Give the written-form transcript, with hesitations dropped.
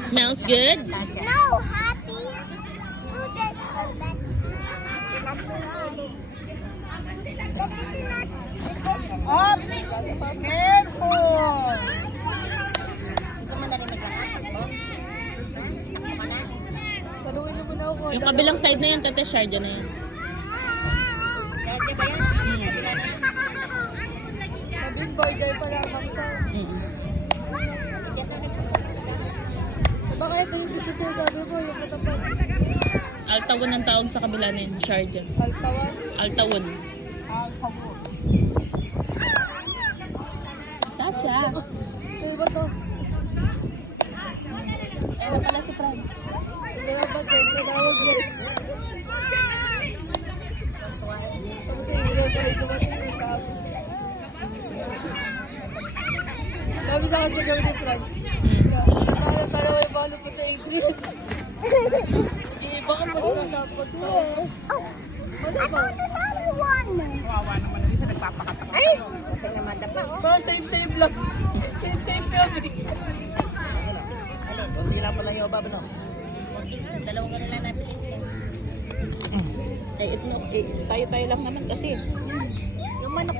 Smells good? No, happy. Children's event. Oops! Careful! Yung kabilang side na yun, Tete Shardia na yun. Mabing burger pa lamang to. Baka ito yung sabi ko, yung katapat. Altawon ang tawag sa kabila na yun, Shardia. Altawan? Altawon. Altawan. Tasha. Ano ba to? Ewan pala si Franz. Ito na ba ito? Tinawag yan. Tapos yung ginagawa ko ba yung tao? Sabi sa akin gawin ni Franz. Tara may balo pa sa English. Baka pa sila dapat. Kawawa naman din siya nagpapakatak. Ay! Huwag na madapa. Bro, same lang. Same kami. Hindi lang pala yung baba, no? Dalawang ganun lang natin. Tayo lang naman kasi. Yung manok